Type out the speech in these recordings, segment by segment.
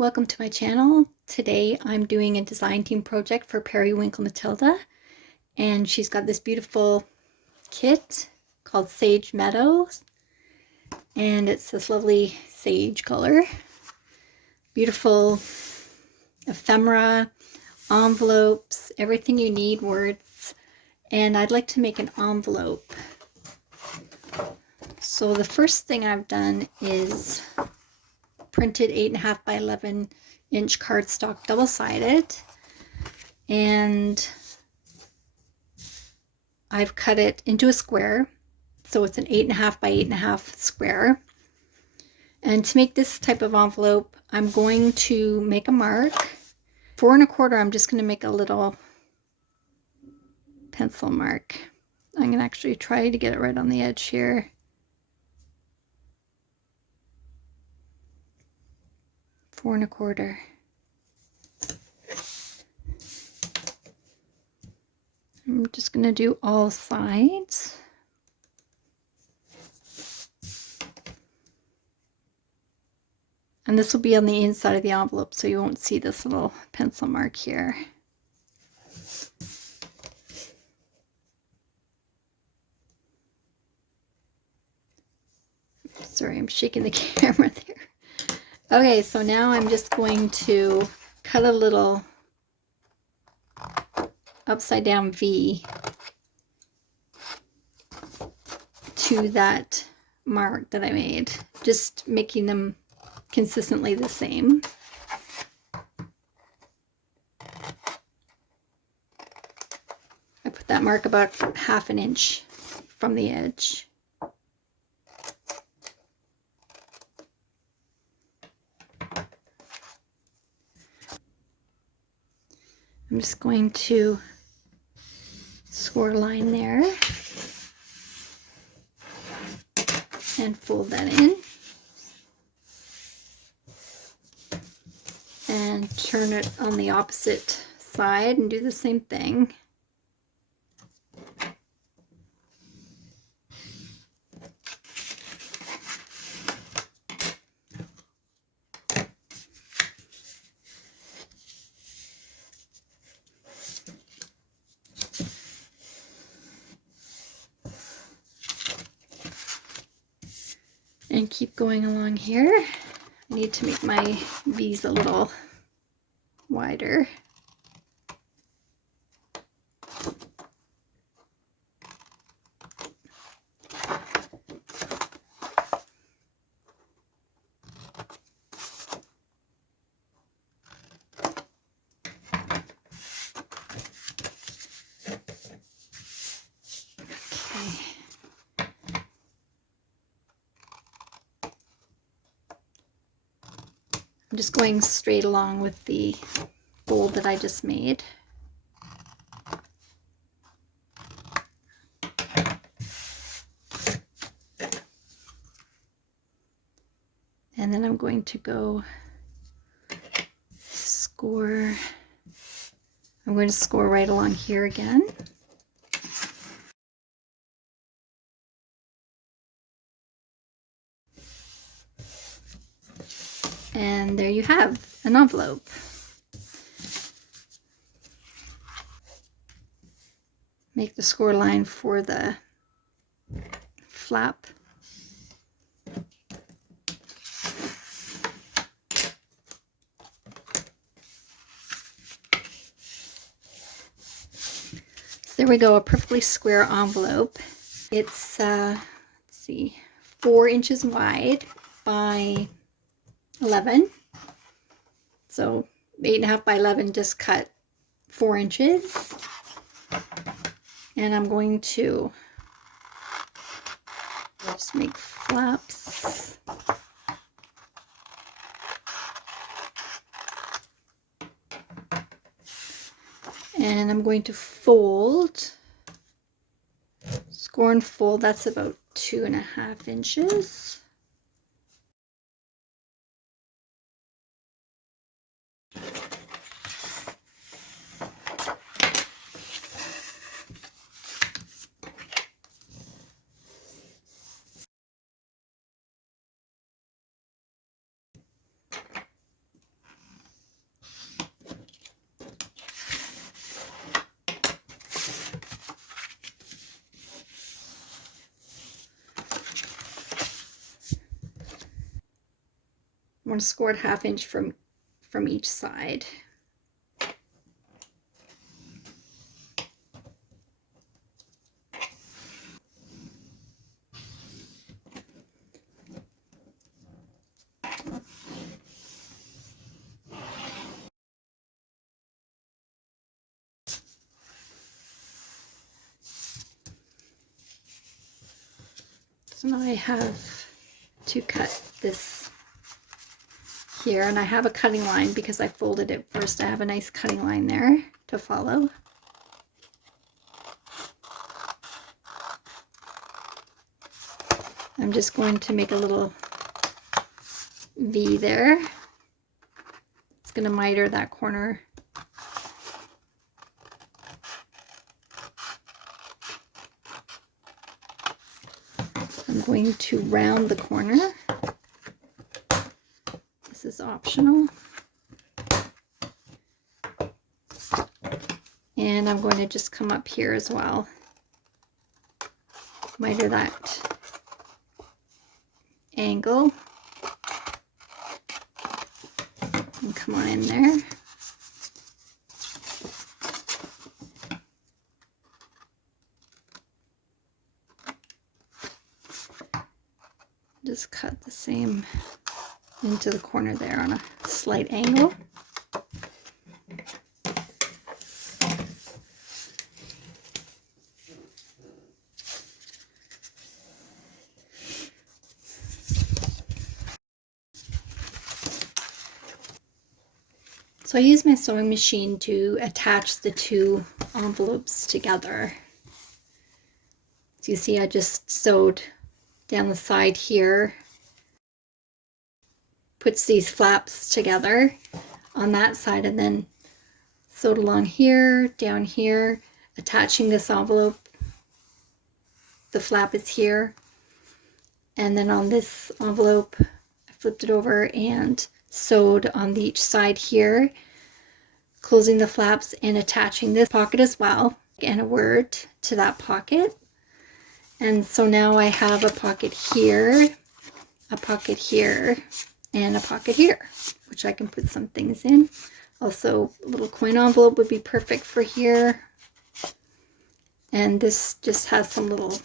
Welcome to my channel. Today I'm doing a design team project for Periwinkle Matilda, and she's got this beautiful kit called Sage Meadows, and it's this lovely sage color. Beautiful ephemera, envelopes, everything you need, words, and I'd like to make an envelope. So the first thing I've done is printed 8.5 by 11 inch cardstock double-sided, and I've cut it into a square, so it's an 8.5 by 8.5 square. And to make this type of envelope, I'm going to make a mark. 4 1/4, I'm just going to make a little pencil mark. I'm going to actually try to get it right on the edge here. 4 1/4. I'm just going to do all sides. And this will be on the inside of the envelope, so you won't see this little pencil mark here. Sorry, I'm shaking the camera there. Okay, so now I'm just going to cut a little upside down V to that mark that I made, just making them consistently the same. I put that mark about 1/2 inch from the edge. I'm just going to score a line there and fold that in and turn it on the opposite side and do the same thing. And keep going along here. I need to make my V's a little wider. I'm just going straight along with the fold that I just made. And then I'm going to go score. I'm going to score right along here again. And there you have an envelope. Make the score line for the flap. So there we go, a perfectly square envelope. It's, let's see, 4 inches wide by 11. So 8.5 by 11, just cut 4 inches. And I'm going to just make flaps. And I'm going to fold, score and fold, that's about 2.5 inches. want to score it 1/2 inch from each side. So now I have to cut this here, and I have a cutting line because I folded it first. I have a nice cutting line there to follow. I'm just going to make a little V there. It's going to miter that corner. I'm going to round the corner. This is optional. And I'm going to just come up here as well. Miter that angle. And come on in there. Just cut the same into the corner there on a slight angle. So I use my sewing machine to attach the two envelopes together. So you see I just sewed down the side here, puts these flaps together on that side, and then sewed along here, down here, attaching this envelope. The flap is here, and then on this envelope I flipped it over and sewed on each side here, closing the flaps and attaching this pocket as well, and a word to that pocket. And so now I have a pocket here, a pocket here, and a pocket here, which I can put some things in. Also, a little coin envelope would be perfect for here. And this just has some little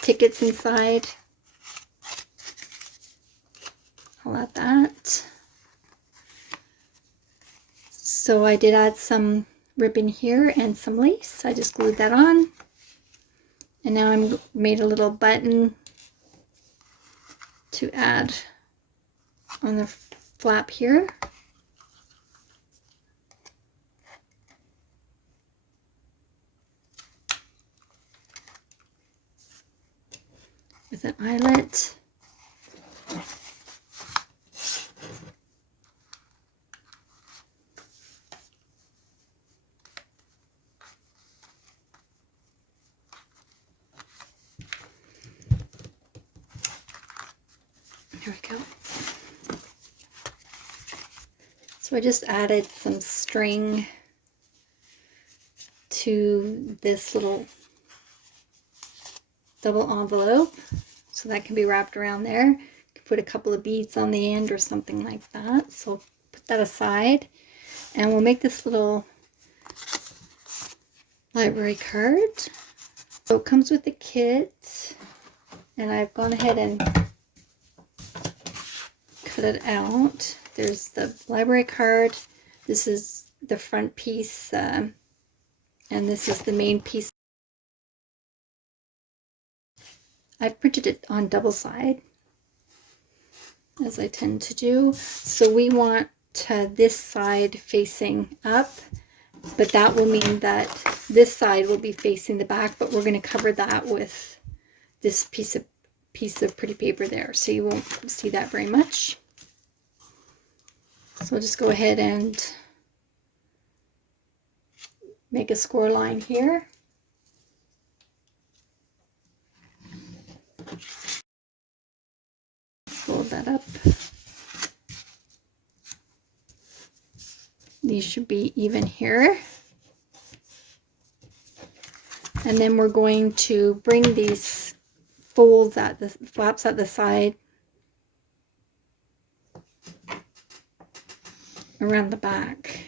tickets inside. I'll add that. So I did add some ribbon here and some lace. I just glued that on. And now I made a little button to add on the flap here. With an eyelet. There we go. So I just added some string to this little double envelope, so that can be wrapped around there. You can put a couple of beads on the end or something like that. So put that aside, and we'll make this little library card. So it comes with a kit, and I've gone ahead and cut it out. There's the library card. This is the front piece, and this is the main piece. I've printed it on double side, as I tend to do. So we want this side facing up, but that will mean that this side will be facing the back, but we're going to cover that with this piece of pretty paper there, so you won't see that very much. So I'll just go ahead and make a score line here. Fold that up. These should be even here. And then we're going to bring these folds at the flaps at the side around the back.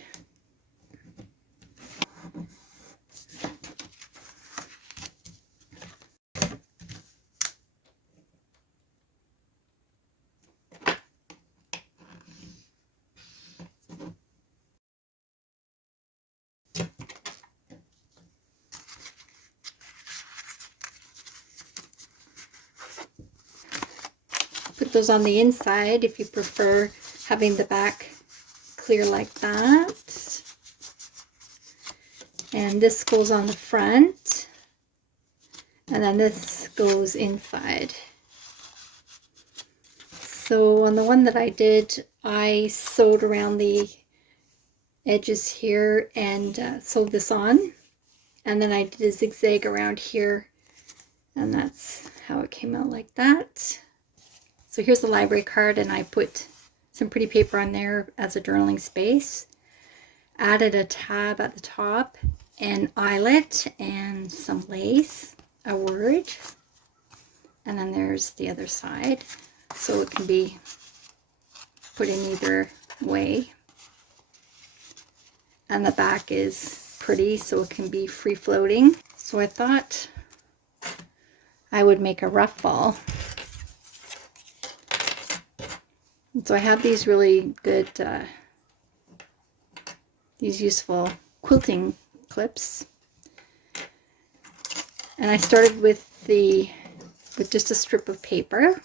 Put those on the inside if you prefer having the back clear like that. And this goes on the front. And then this goes inside. So on the one that I did, I sewed around the edges here and sewed this on. And then I did a zigzag around here. And that's how it came out, like that. So here's the library card, and I put some pretty paper on there as a journaling space. Added a tab at the top, an eyelet, and some lace, a word. And then there's the other side. So it can be put in either way. And the back is pretty, so it can be free floating. So I thought I would make a ruffle. And so I have these really good, these useful quilting clips. And I started with just a strip of paper.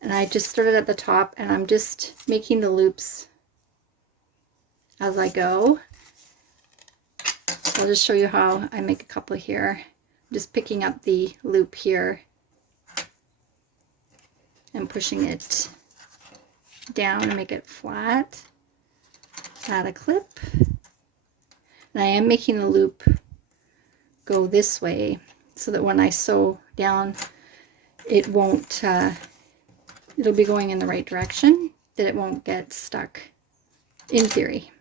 And I just started at the top, and I'm just making the loops as I go. So I'll just show you how I make a couple here. I'm just picking up the loop here and pushing it down and make it flat. Add a clip. And I am making the loop go this way so that when I sew down, it won't, it'll be going in the right direction, that it won't get stuck, in theory.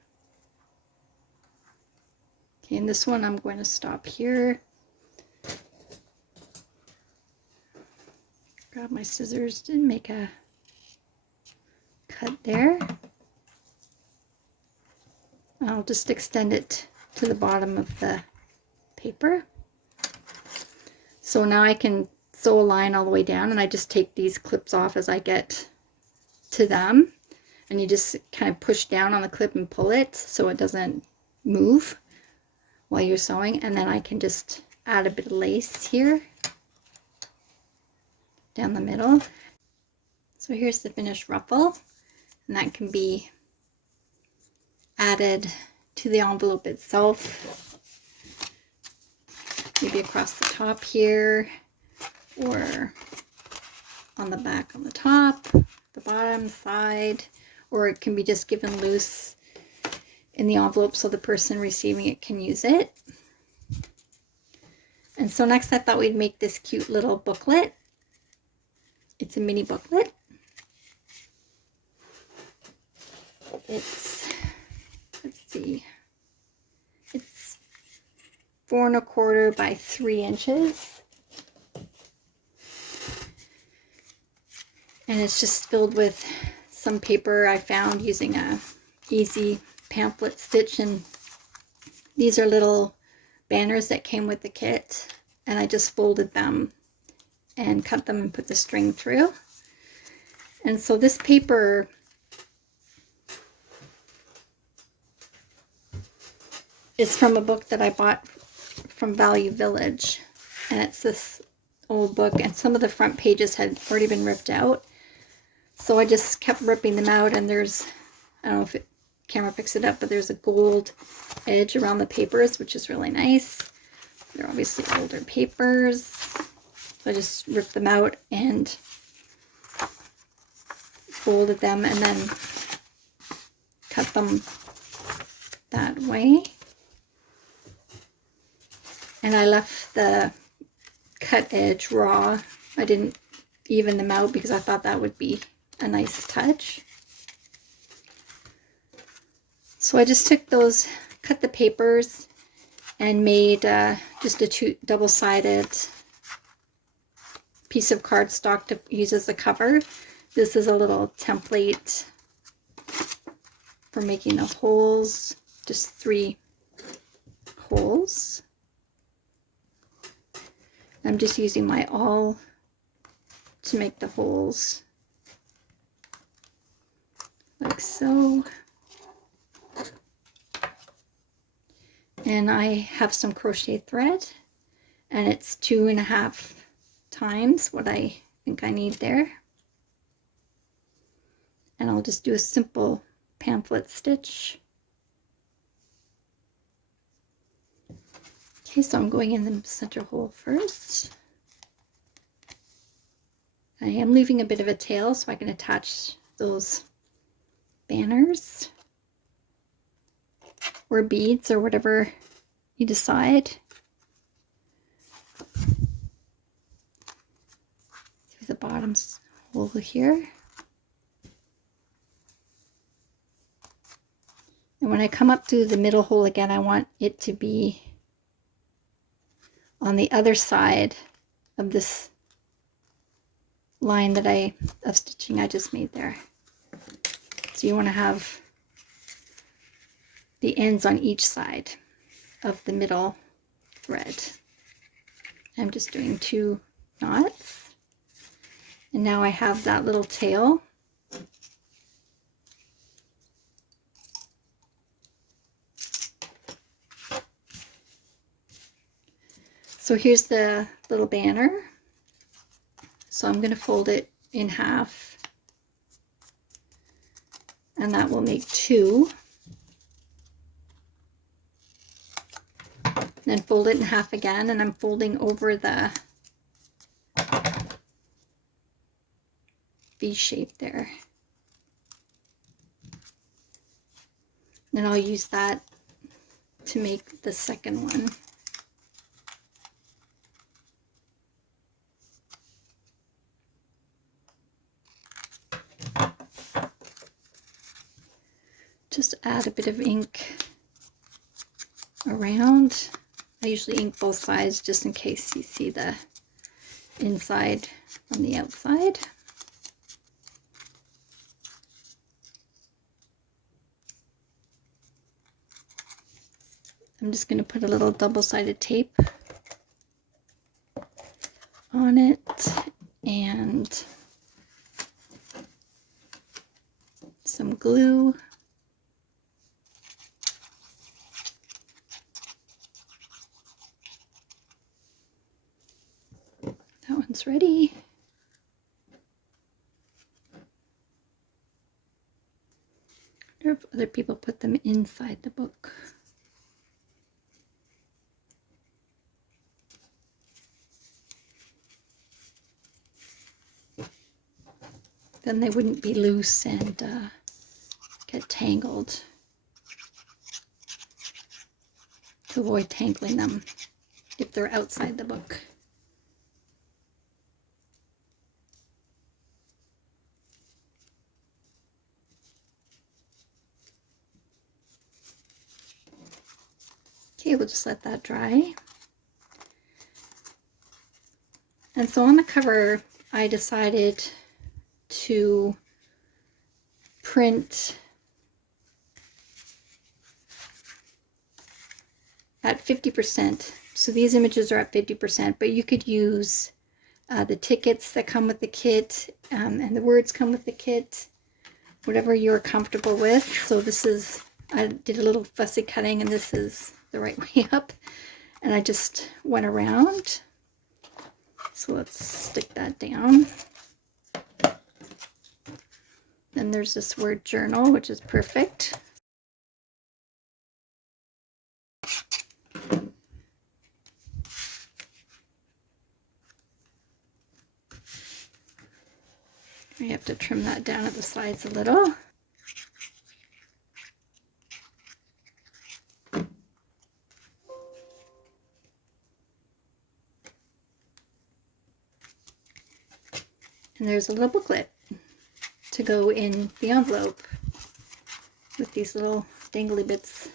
Okay, and this one I'm going to stop here. Grab my scissors and make a cut there. I'll just extend it to the bottom of the paper. So now I can sew a line all the way down, and I just take these clips off as I get to them. And you just kind of push down on the clip and pull it so it doesn't move while you're sewing. And then I can just add a bit of lace here down the middle. So here's the finished ruffle, and that can be added to the envelope itself, maybe across the top here, or on the back on the top, the bottom, side, or it can be just given loose in the envelope so the person receiving it can use it. And so next I thought we'd make this cute little booklet. It's a mini booklet. It's, let's see, it's 4 1/4 by 3 inches. And it's just filled with some paper I found using a easy pamphlet stitch. And these are little banners that came with the kit. And I just folded them and cut them and put the string through. And so this paper is from a book that I bought from Value Village. And it's this old book, and some of the front pages had already been ripped out. So I just kept ripping them out, and there's, I don't know if the camera picks it up, but there's a gold edge around the papers, which is really nice. They're obviously older papers. So I just ripped them out and folded them and then cut them that way. And I left the cut edge raw. I didn't even them out because I thought that would be a nice touch. So I just took those, cut the papers, and made just a double-sided piece of cardstock to use as the cover. This is a little template for making the holes, just 3 holes. I'm just using my awl to make the holes like so. And I have some crochet thread, and it's 2.5 times what I think I need there. And I'll just do a simple pamphlet stitch. Okay, so I'm going in the center hole first. I am leaving a bit of a tail so I can attach those banners or beads or whatever you decide. Through the bottom hole here. And when I come up to the middle hole again, I want it to be on the other side of this line of stitching I just made there. So you want to have the ends on each side of the middle thread. I'm just doing 2 knots. And now I have that little tail. So here's the little banner. So I'm going to fold it in half, and that will make 2. Then fold it in half again, and I'm folding over the V shape there. Then I'll use that to make the second one. Just add a bit of ink around. I usually ink both sides just in case you see the inside from the outside. I'm just going to put a little double-sided tape on it and some glue. That one's ready. I wonder if other people put them inside the book. Then they wouldn't be loose and get tangled. To avoid tangling them if they're outside the book. Okay, we'll just let that dry. And so on the cover, I decided to print at 50%. So these images are at 50%, but you could use the tickets that come with the kit, and the words come with the kit, whatever you're comfortable with. So this is, I did a little fussy cutting, and this is the right way up, and I just went around. So let's stick that down. Then there's this word journal, which is perfect. I have to trim that down at the sides a little. And there's a little booklet to go in the envelope with these little dangly bits.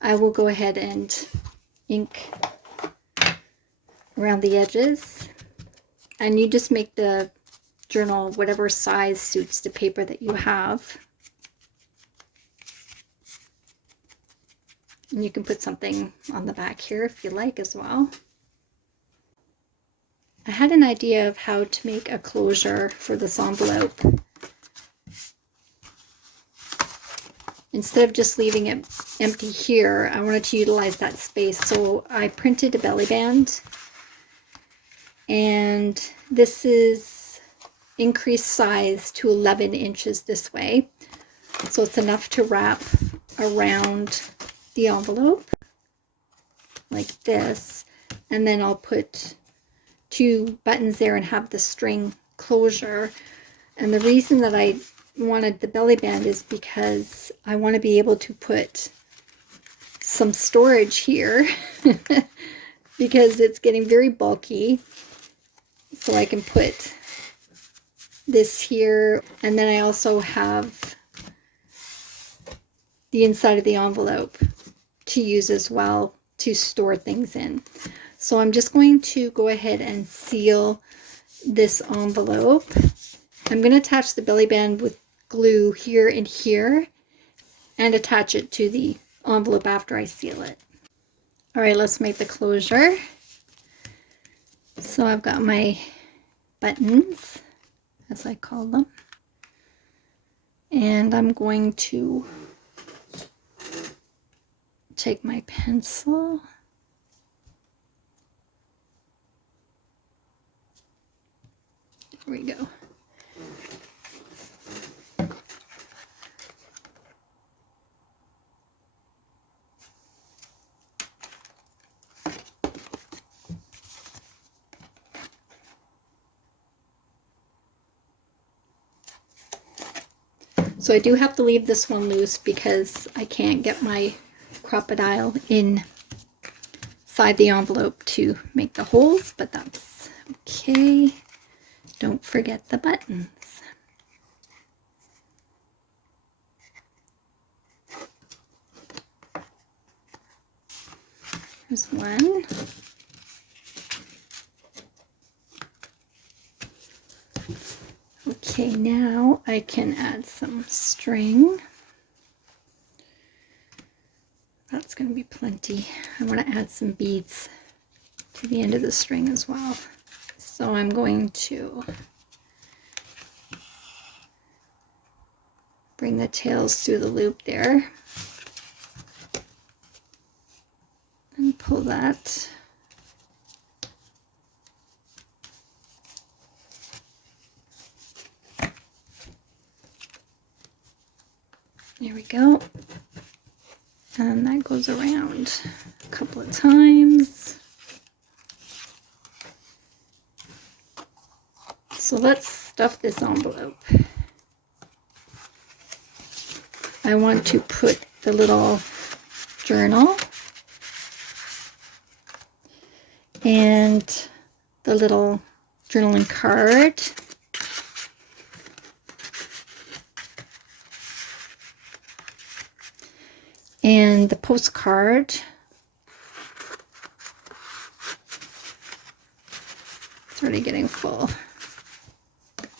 I will go ahead and ink around the edges And you just make the journal whatever size suits the paper that you have. And you can put something on the back here if you like as well. I had an idea of how to make a closure for this envelope. Instead of just leaving it empty here, I wanted to utilize that space. So I printed a belly band. And this is increased size to 11 inches this way. So it's enough to wrap around the envelope like this. And then I'll put 2 buttons there and have the string closure. And the reason that I wanted the belly band is because I want to be able to put some storage here because it's getting very bulky. So I can put this here, and then I also have the inside of the envelope to use as well to store things in. So I'm just going to go ahead and seal this envelope. I'm going to attach the belly band with glue here and here and attach it to the envelope after I seal it. All right, let's make the closure. So I've got my buttons, as I call them, and I'm going to take my pencil there we go. So I do have to leave this one loose because I can't get my crocodile inside the envelope to make the holes, but that's okay. Don't forget the buttons. There's one. Okay, now I can add some string. That's going to be plenty. I want to add some beads to the end of the string as well. So I'm going to bring the tails through the loop there and pull that. There we go. And that goes around a couple of times. So let's stuff this envelope. I want to put the little journal and the little journaling card. And the postcard. It's already getting full.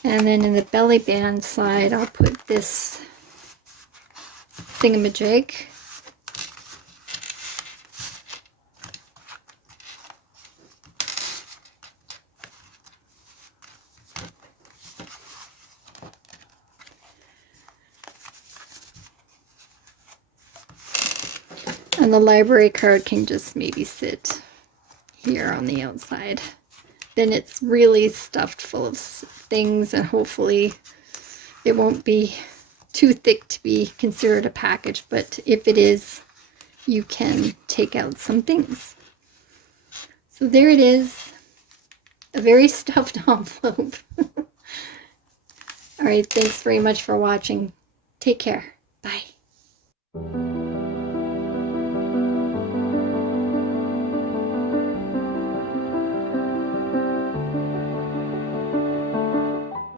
And then in the belly band side, I'll put this thingamajig. And the library card can just maybe sit here on the outside. Then it's really stuffed full of things, and hopefully it won't be too thick to be considered a package, but if it is, you can take out some things. So there it is, a very stuffed envelope. All right, thanks very much for watching. Take care. Bye.